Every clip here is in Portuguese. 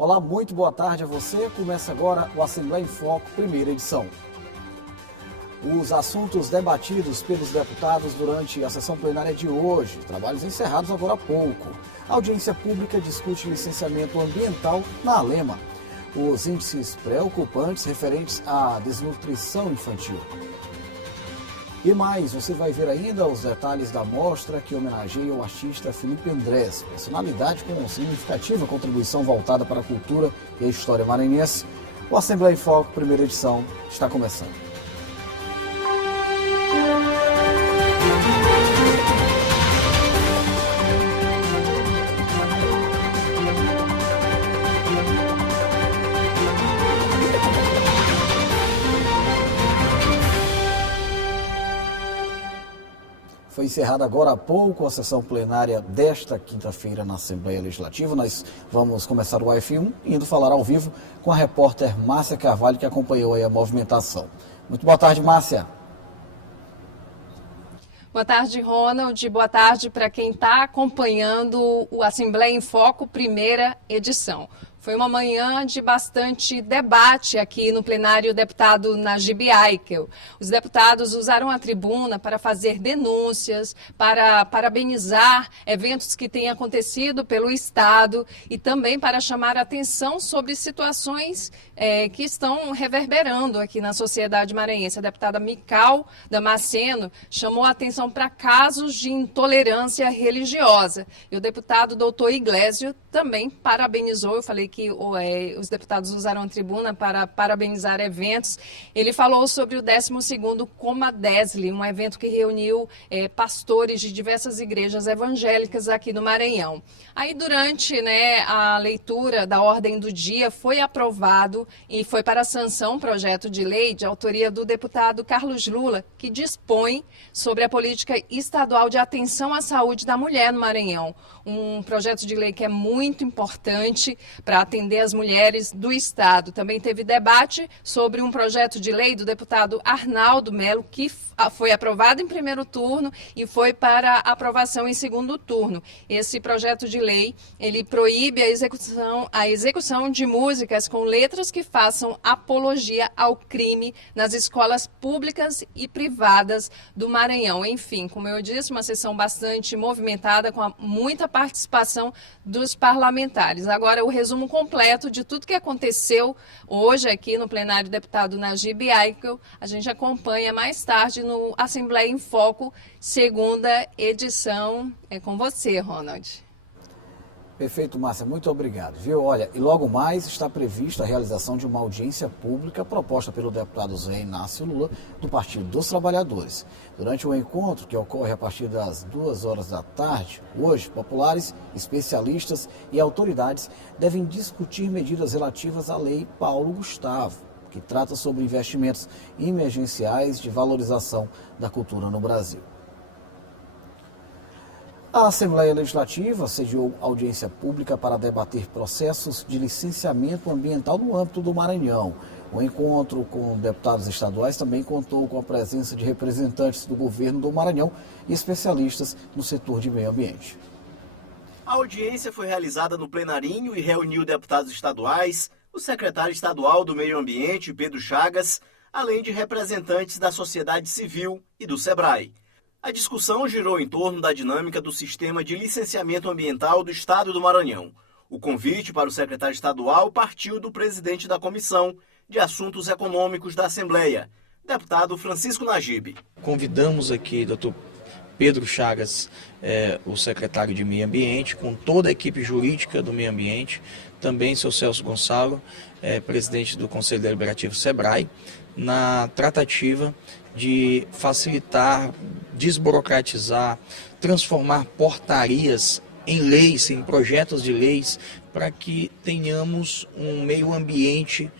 Olá, muito boa tarde a você. Começa agora o Assembleia em Foco, primeira edição. Os assuntos debatidos pelos deputados durante a sessão plenária de hoje, trabalhos encerrados agora há pouco. A audiência pública discute licenciamento ambiental na Alema. Os índices preocupantes referentes à desnutrição infantil. E mais, você vai ver ainda os detalhes da mostra que homenageia o artista Felipe Andrés, personalidade com significativa contribuição voltada para a cultura e a história maranhense. O Assembleia em Foco, primeira edição, está começando. Foi encerrada agora há pouco a sessão plenária desta quinta-feira na Assembleia Legislativa. Nós vamos começar o AF1 indo falar ao vivo com a repórter Márcia Carvalho, que acompanhou aí a movimentação. Muito boa tarde, Márcia. Boa tarde, Ronald. Boa tarde para quem está acompanhando o Assembleia em Foco, primeira edição. Foi uma manhã de bastante debate aqui no plenário deputado Najib Aikel. Os deputados usaram a tribuna para fazer denúncias, para parabenizar eventos que têm acontecido pelo Estado e também para chamar a atenção sobre situações que estão reverberando aqui na sociedade maranhense. A deputada Mical Damasceno chamou a atenção para casos de intolerância religiosa. E o deputado doutor Iglesio também parabenizou, eu falei que os deputados usaram a tribuna para parabenizar eventos. Ele falou sobre o 12º Comadesli, um evento que reuniu pastores de diversas igrejas evangélicas aqui no Maranhão. Aí, durante a leitura da ordem do dia, foi aprovado e foi para a sanção um projeto de lei de autoria do deputado Carlos Lula, que dispõe sobre a política estadual de atenção à saúde da mulher no Maranhão. Um projeto de lei que é muito importante para atender as mulheres do Estado. Também teve debate sobre um projeto de lei do deputado Arnaldo Melo, que foi aprovado em primeiro turno e foi para aprovação em segundo turno. Esse projeto de lei, ele proíbe a execução de músicas com letras que façam apologia ao crime nas escolas públicas e privadas do Maranhão. Enfim, como eu disse, uma sessão bastante movimentada, com muita participação dos parlamentares. Agora, o resumo completo de tudo que aconteceu hoje aqui no plenário do deputado Najib Aikel, a gente acompanha mais tarde no Assembleia em Foco, segunda edição. É com você, Ronald. Perfeito, Márcia, muito obrigado. Viu? Olha, e logo mais está prevista a realização de uma audiência pública proposta pelo deputado Zé Inácio Lula, do Partido dos Trabalhadores. Durante o encontro, que ocorre a partir das 2h da tarde, hoje, populares, especialistas e autoridades devem discutir medidas relativas à Lei Paulo Gustavo, que trata sobre investimentos emergenciais de valorização da cultura no Brasil. A Assembleia Legislativa sediou audiência pública para debater processos de licenciamento ambiental no âmbito do Maranhão. O encontro com deputados estaduais também contou com a presença de representantes do governo do Maranhão e especialistas no setor de meio ambiente. A audiência foi realizada no plenarinho e reuniu deputados estaduais, o secretário estadual do Meio Ambiente, Pedro Chagas, além de representantes da sociedade civil e do SEBRAE. A discussão girou em torno da dinâmica do sistema de licenciamento ambiental do Estado do Maranhão. O convite para o secretário estadual partiu do presidente da Comissão de Assuntos Econômicos da Assembleia, deputado Francisco Najib. Convidamos aqui Dr. Pedro Chagas, o secretário de Meio Ambiente, com toda a equipe jurídica do Meio Ambiente, também seu Celso Gonçalo, presidente do Conselho Deliberativo SEBRAE, na tratativa de facilitar, desburocratizar, transformar portarias em leis, em projetos de leis, para que tenhamos um meio ambiente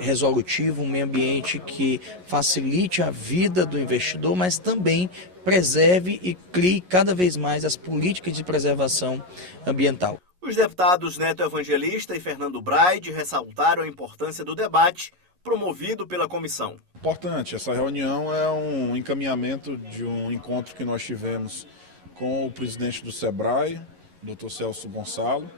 resolutivo, um meio ambiente que facilite a vida do investidor, mas também preserve e crie cada vez mais as políticas de preservação ambiental. Os deputados Neto Evangelista e Fernando Braide ressaltaram a importância do debate promovido pela comissão. Importante, essa reunião é um encaminhamento de um encontro que nós tivemos com o presidente do SEBRAE, Dr. Celso Gonçalo,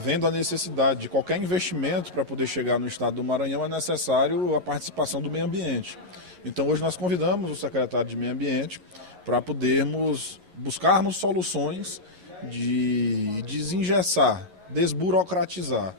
vendo a necessidade de qualquer investimento para poder chegar no estado do Maranhão, é necessário a participação do meio ambiente. Então hoje nós convidamos o secretário de Meio Ambiente para podermos buscarmos soluções de desengessar, desburocratizar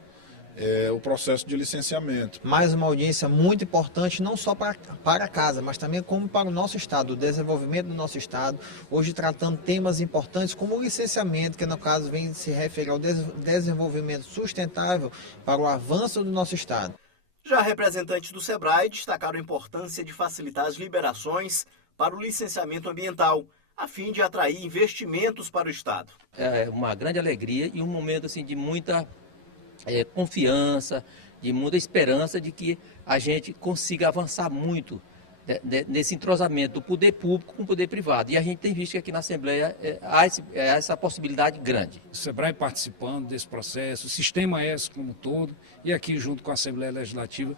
o processo de licenciamento. Mais uma audiência muito importante, não só para a casa, mas também como para o nosso estado, o desenvolvimento do nosso estado, hoje tratando temas importantes como o licenciamento, que no caso vem se referir ao desenvolvimento sustentável para o avanço do nosso estado. Já representantes do SEBRAE destacaram a importância de facilitar as liberações para o licenciamento ambiental, a fim de atrair investimentos para o estado. É uma grande alegria e um momento assim, de muita confiança, de muita esperança de que a gente consiga avançar muito nesse entrosamento do poder público com o poder privado. E a gente tem visto que aqui na Assembleia há essa possibilidade grande. O SEBRAE participando desse processo, o Sistema S como um todo, e aqui junto com a Assembleia Legislativa,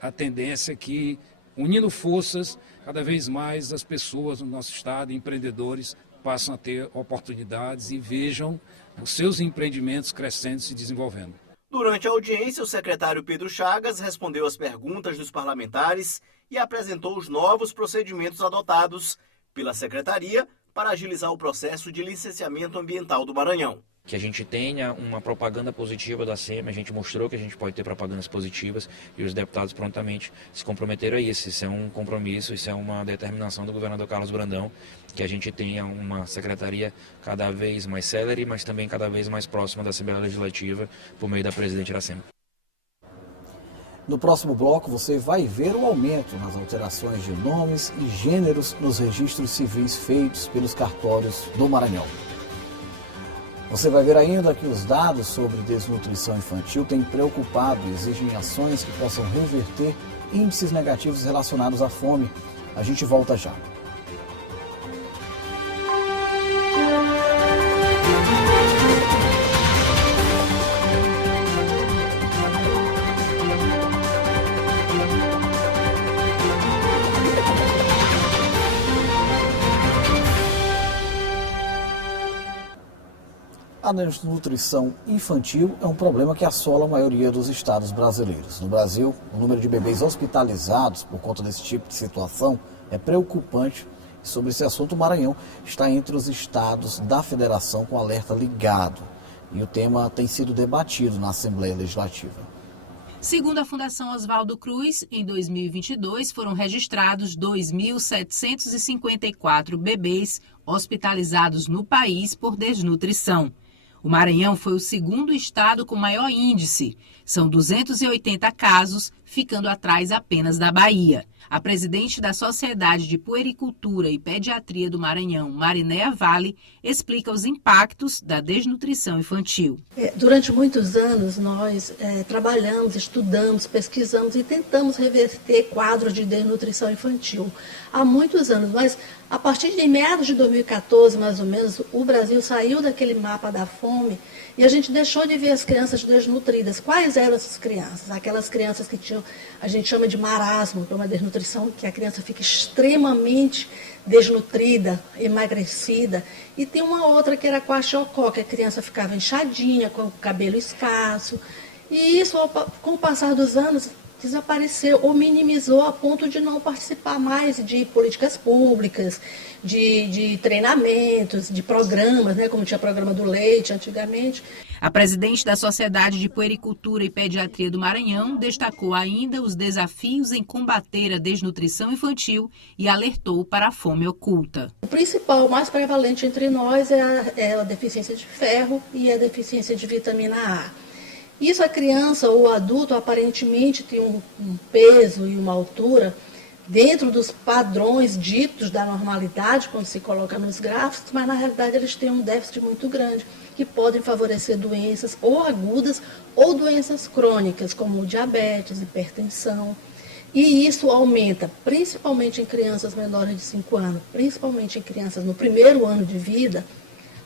a tendência é que, unindo forças, cada vez mais as pessoas no nosso estado, empreendedores, passam a ter oportunidades e vejam os seus empreendimentos crescendo e se desenvolvendo. Durante a audiência, o secretário Pedro Chagas respondeu às perguntas dos parlamentares e apresentou os novos procedimentos adotados pela secretaria para agilizar o processo de licenciamento ambiental do Maranhão. Que a gente tenha uma propaganda positiva da SEMI, a gente mostrou que a gente pode ter propagandas positivas e os deputados prontamente se comprometeram a isso. Isso é um compromisso, isso é uma determinação do governador Carlos Brandão, que a gente tenha uma secretaria cada vez mais célere, mas também cada vez mais próxima da Assembleia Legislativa por meio da presidente Iracema. No próximo bloco você vai ver o aumento nas alterações de nomes e gêneros nos registros civis feitos pelos cartórios do Maranhão. Você vai ver ainda que os dados sobre desnutrição infantil têm preocupado e exigem ações que possam reverter índices negativos relacionados à fome. A gente volta já. A desnutrição infantil é um problema que assola a maioria dos estados brasileiros. No Brasil, o número de bebês hospitalizados por conta desse tipo de situação é preocupante. E sobre esse assunto, o Maranhão está entre os estados da federação com alerta ligado. E o tema tem sido debatido na Assembleia Legislativa. Segundo a Fundação Oswaldo Cruz, em 2022 foram registrados 2.754 bebês hospitalizados no país por desnutrição. O Maranhão foi o segundo estado com maior índice. São 280 casos, ficando atrás apenas da Bahia. A presidente da Sociedade de Puericultura e Pediatria do Maranhão, Marinéia Vale, explica os impactos da desnutrição infantil. Durante muitos anos nós trabalhamos, estudamos, pesquisamos e tentamos reverter quadros de desnutrição infantil. Há muitos anos, mas a partir de meados de 2014, mais ou menos, o Brasil saiu daquele mapa da fome e a gente deixou de ver as crianças desnutridas. Quais eram essas crianças? Aquelas crianças que tinham, a gente chama de marasmo, que é uma desnutrição que a criança fica extremamente desnutrida, emagrecida. E tem uma outra que era a kwashiorkor, que a criança ficava inchadinha, com o cabelo escasso. E isso, com o passar dos anos, desapareceu ou minimizou a ponto de não participar mais de políticas públicas, de treinamentos, de programas, como tinha programa do leite antigamente. A presidente da Sociedade de Puericultura e Pediatria do Maranhão destacou ainda os desafios em combater a desnutrição infantil e alertou para a fome oculta. O principal, mais prevalente entre nós é a deficiência de ferro e a deficiência de vitamina A. Isso a criança ou o adulto aparentemente tem um peso e uma altura dentro dos padrões ditos da normalidade, quando se coloca nos gráficos, mas na realidade eles têm um déficit muito grande, que podem favorecer doenças ou agudas ou doenças crônicas, como diabetes, hipertensão. E isso aumenta, principalmente em crianças menores de 5 anos, principalmente em crianças no primeiro ano de vida,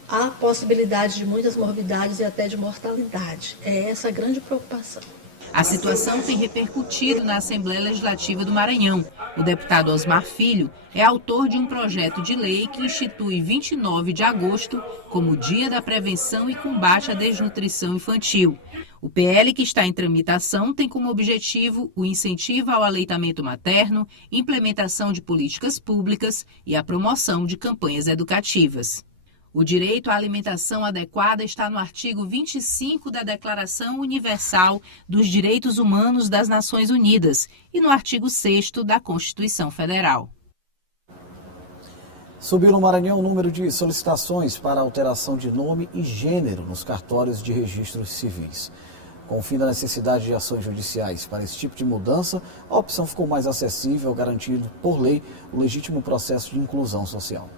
há possibilidade de muitas morbidades e até de mortalidade. É essa a grande preocupação. A situação tem repercutido na Assembleia Legislativa do Maranhão. O deputado Osmar Filho é autor de um projeto de lei que institui 29 de agosto como Dia da Prevenção e Combate à Desnutrição Infantil. O PL que está em tramitação tem como objetivo o incentivo ao aleitamento materno, implementação de políticas públicas e a promoção de campanhas educativas. O direito à alimentação adequada está no artigo 25 da Declaração Universal dos Direitos Humanos das Nações Unidas e no artigo 6º da Constituição Federal. Subiu no Maranhão o número de solicitações para alteração de nome e gênero nos cartórios de registros civis. Com o fim da necessidade de ações judiciais para esse tipo de mudança, a opção ficou mais acessível, garantindo por lei o legítimo processo de inclusão social.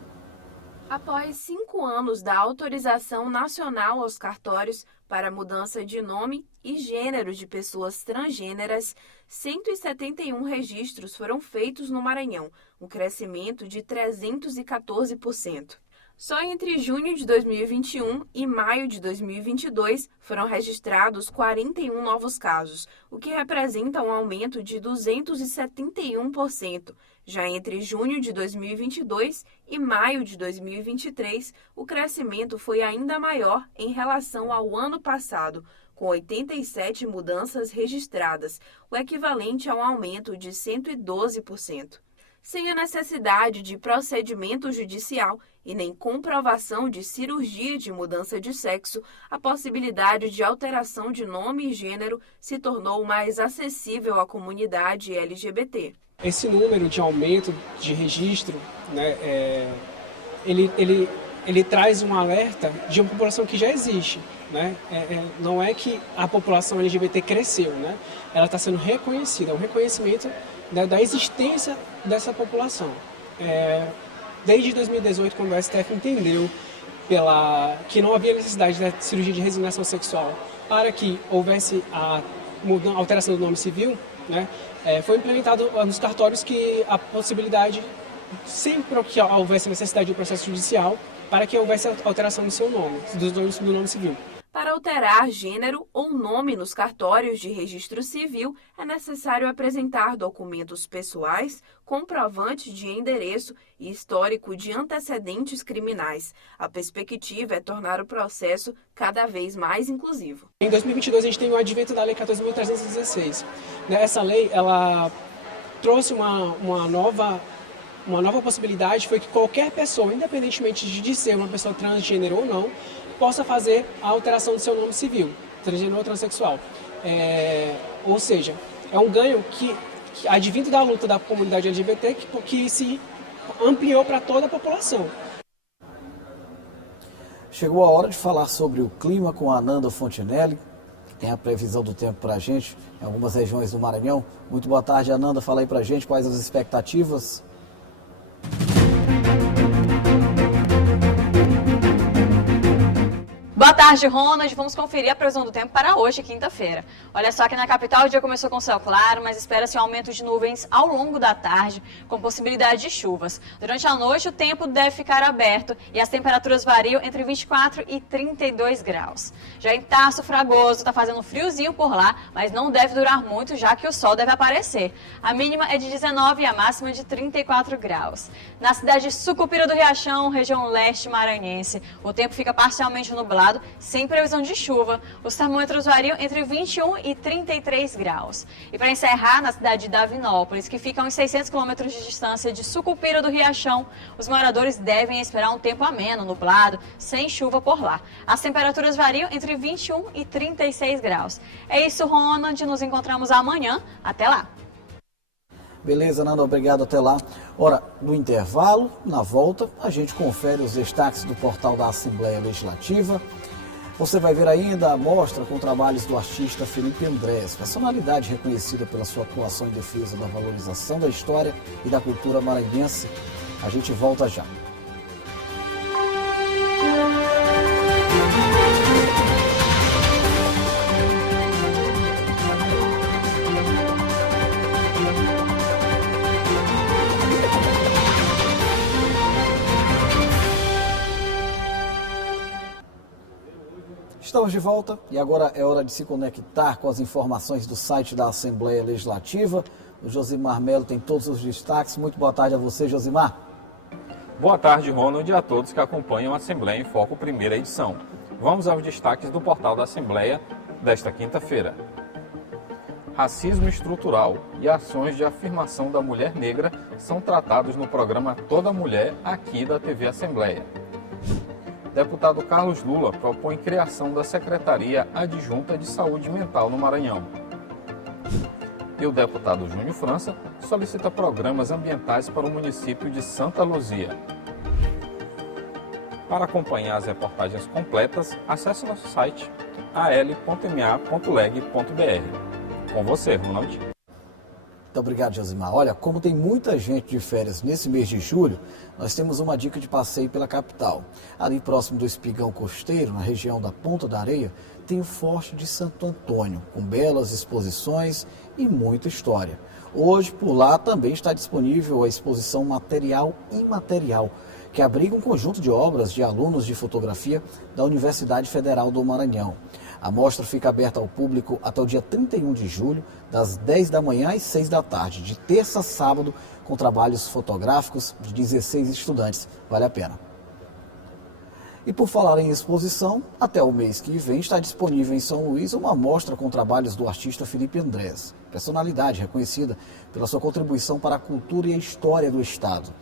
Após 5 anos da autorização nacional aos cartórios para mudança de nome e gênero de pessoas transgêneras, 171 registros foram feitos no Maranhão, um crescimento de 314%. Só entre junho de 2021 e maio de 2022 foram registrados 41 novos casos, o que representa um aumento de 271%. Já entre junho de 2022 e maio de 2023, o crescimento foi ainda maior em relação ao ano passado, com 87 mudanças registradas, o equivalente a um aumento de 112%. Sem a necessidade de procedimento judicial e nem comprovação de cirurgia de mudança de sexo, a possibilidade de alteração de nome e gênero se tornou mais acessível à comunidade LGBT. Esse número de aumento de registro, né, ele traz um alerta de uma população que já existe. Né? Não é que a população LGBT cresceu, né? Ela está sendo reconhecida, é um reconhecimento da existência dessa população. Desde 2018, quando o STF entendeu que não havia necessidade da cirurgia de resignação sexual para que houvesse a alteração do nome civil, né? Foi implementado nos cartórios que a possibilidade, sempre que houvesse necessidade de um processo judicial, para que houvesse alteração do seu nome, do nome civil. Para alterar gênero ou nome nos cartórios de registro civil, é necessário apresentar documentos pessoais, comprovante de endereço e histórico de antecedentes criminais. A perspectiva é tornar o processo cada vez mais inclusivo. Em 2022, a gente tem o advento da Lei 14.316. Essa lei, ela trouxe uma nova possibilidade, foi que qualquer pessoa, independentemente de ser uma pessoa transgênero ou não, possa fazer a alteração do seu nome civil, transgênero ou transexual. Ou seja, é um ganho que advindo da luta da comunidade LGBT que se ampliou para toda a população. Chegou a hora de falar sobre o clima com a Ananda Fontinelli, que tem a previsão do tempo para a gente em algumas regiões do Maranhão. Muito boa tarde, Ananda. Fala aí para a gente quais as expectativas. Boa tarde, Ronald. Vamos conferir a previsão do tempo para hoje, quinta-feira. Olha só que na capital o dia começou com céu claro, mas espera-se um aumento de nuvens ao longo da tarde, com possibilidade de chuvas. Durante a noite, o tempo deve ficar aberto e as temperaturas variam entre 24 e 32 graus. Já em Tasso Fragoso, está fazendo friozinho por lá, mas não deve durar muito, já que o sol deve aparecer. A mínima é de 19 e a máxima de 34 graus. Na cidade de Sucupira do Riachão, região leste maranhense, o tempo fica parcialmente nublado, sem previsão de chuva. Os termômetros variam entre 21 e 33 graus. E para encerrar, na cidade de Davinópolis, que fica a uns 600 quilômetros de distância de Sucupira do Riachão, os moradores devem esperar um tempo ameno, nublado, sem chuva por lá. As temperaturas variam entre 21 e 36 graus. É isso, Ronald. Nos encontramos amanhã. Até lá. Beleza, Nanda, obrigado, até lá. Ora, no intervalo, na volta, a gente confere os destaques do portal da Assembleia Legislativa. Você vai ver ainda a mostra com trabalhos do artista Felipe Andrés, personalidade reconhecida pela sua atuação em defesa da valorização da história e da cultura maranhense. A gente volta já. Estamos de volta e agora é hora de se conectar com as informações do site da Assembleia Legislativa. O Josimar Melo tem todos os destaques. Muito boa tarde a você, Josimar. Boa tarde, Ronald, e a todos que acompanham a Assembleia em Foco, primeira edição. Vamos aos destaques do portal da Assembleia desta quinta-feira. Racismo estrutural e ações de afirmação da mulher negra são tratados no programa Toda Mulher, aqui da TV Assembleia. Deputado Carlos Lula propõe criação da Secretaria Adjunta de Saúde Mental no Maranhão. E o deputado Júnior França solicita programas ambientais para o município de Santa Luzia. Para acompanhar as reportagens completas, acesse nosso site al.ma.leg.br. Com você, Ronald. Muito obrigado, Josimar. Olha, como tem muita gente de férias nesse mês de julho, nós temos uma dica de passeio pela capital. Ali próximo do Espigão Costeiro, na região da Ponta da Areia, tem o Forte de Santo Antônio, com belas exposições e muita história. Hoje, por lá, também está disponível a exposição Material Imaterial, que abriga um conjunto de obras de alunos de fotografia da Universidade Federal do Maranhão. A mostra fica aberta ao público até o dia 31 de julho, das 10 da manhã às 6 da tarde, de terça a sábado, com trabalhos fotográficos de 16 estudantes. Vale a pena. E por falar em exposição, até o mês que vem está disponível em São Luís uma mostra com trabalhos do artista Felipe Andrés, personalidade reconhecida pela sua contribuição para a cultura e a história do estado.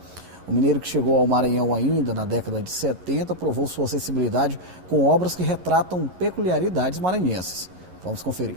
O mineiro que chegou ao Maranhão ainda na década de 70 provou sua sensibilidade com obras que retratam peculiaridades maranhenses. Vamos conferir.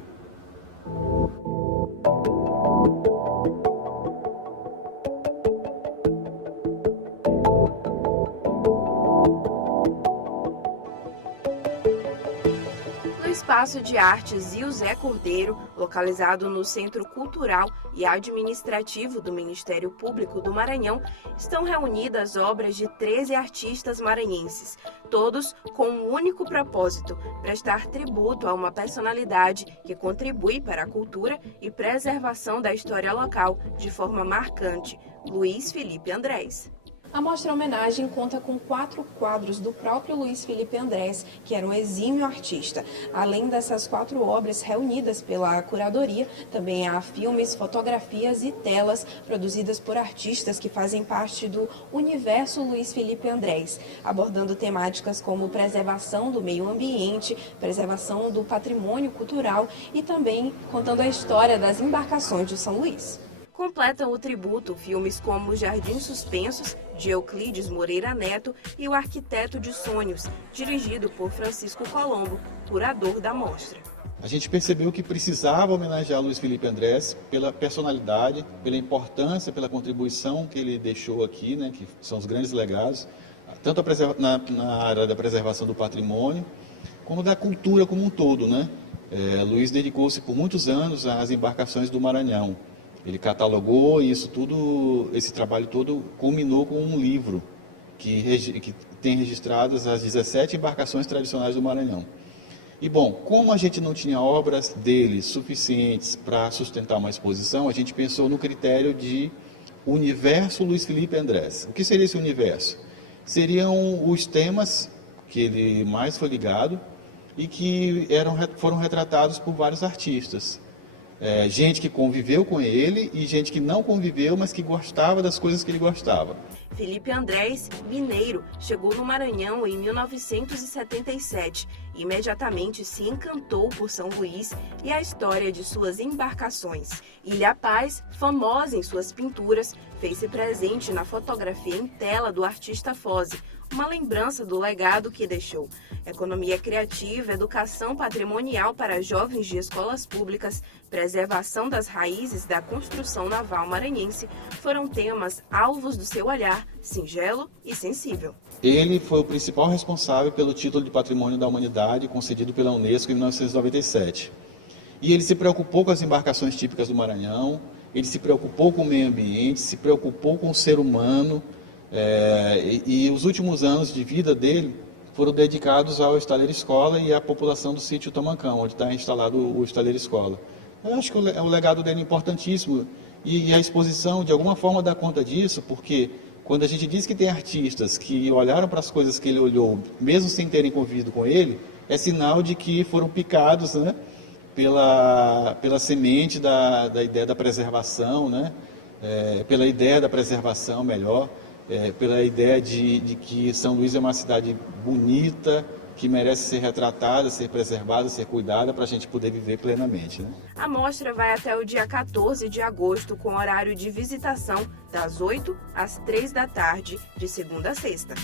Espaço de Artes Zé Cordeiro, localizado no Centro Cultural e Administrativo do Ministério Público do Maranhão, estão reunidas obras de 13 artistas maranhenses, todos com um único propósito: prestar tributo a uma personalidade que contribui para a cultura e preservação da história local de forma marcante, Luiz Felipe Andrés. A mostra-homenagem conta com 4 quadros do próprio Luiz Felipe Andrés, que era um exímio artista. Além dessas 4 obras reunidas pela curadoria, também há filmes, fotografias e telas produzidas por artistas que fazem parte do universo Luiz Felipe Andrés, abordando temáticas como preservação do meio ambiente, preservação do patrimônio cultural e também contando a história das embarcações de São Luís. Completam o tributo filmes como Jardins Suspensos, de Euclides Moreira Neto, e O Arquiteto de Sonhos, dirigido por Francisco Colombo, curador da mostra. A gente percebeu que precisava homenagear Luiz Felipe Andrés pela personalidade, pela importância, pela contribuição que ele deixou aqui, né, que são os grandes legados, tanto na área da preservação do patrimônio, como da cultura como um todo, né? Luiz dedicou-se por muitos anos às embarcações do Maranhão. Ele catalogou e esse trabalho todo culminou com um livro que tem registradas as 17 embarcações tradicionais do Maranhão. E bom, como a gente não tinha obras dele suficientes para sustentar uma exposição, a gente pensou no critério de Universo Luiz Felipe Andrés. O que seria esse universo? Seriam os temas que ele mais foi ligado e que foram retratados por vários artistas. Gente que conviveu com ele e gente que não conviveu, mas que gostava das coisas que ele gostava. Felipe Andrés, mineiro, chegou no Maranhão em 1977 e imediatamente se encantou por São Luís e a história de suas embarcações. Ilha Paz, famosa em suas pinturas, fez-se presente na fotografia em tela do artista Foze, uma lembrança do legado que deixou. Economia criativa, educação patrimonial para jovens de escolas públicas, preservação das raízes da construção naval maranhense foram temas alvos do seu olhar, singelo e sensível. Ele foi o principal responsável pelo título de Patrimônio da Humanidade concedido pela Unesco em 1997. E ele se preocupou com as embarcações típicas do Maranhão, ele se preocupou com o meio ambiente, se preocupou com o ser humano, e os últimos anos de vida dele foram dedicados ao Estaleiro Escola e à população do sítio Tamancão, onde está instalado o Estaleiro Escola. Eu acho que o legado dele é importantíssimo e a exposição, de alguma forma, dá conta disso, porque quando a gente diz que tem artistas que olharam para as coisas que ele olhou, mesmo sem terem convivido com ele, é sinal de que foram picados, né, pela semente da ideia da preservação, né, pela ideia da preservação melhor, pela ideia de que São Luís é uma cidade bonita, que merece ser retratada, ser preservada, ser cuidada para a gente poder viver plenamente, né? A mostra vai até o dia 14 de agosto, com horário de visitação das 8 às 3 da tarde, de segunda a sexta.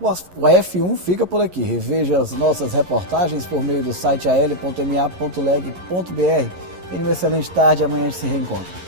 O F1 fica por aqui. Reveja as nossas reportagens por meio do site al.ma.leg.br. Tenha uma excelente tarde, amanhã a gente se reencontra.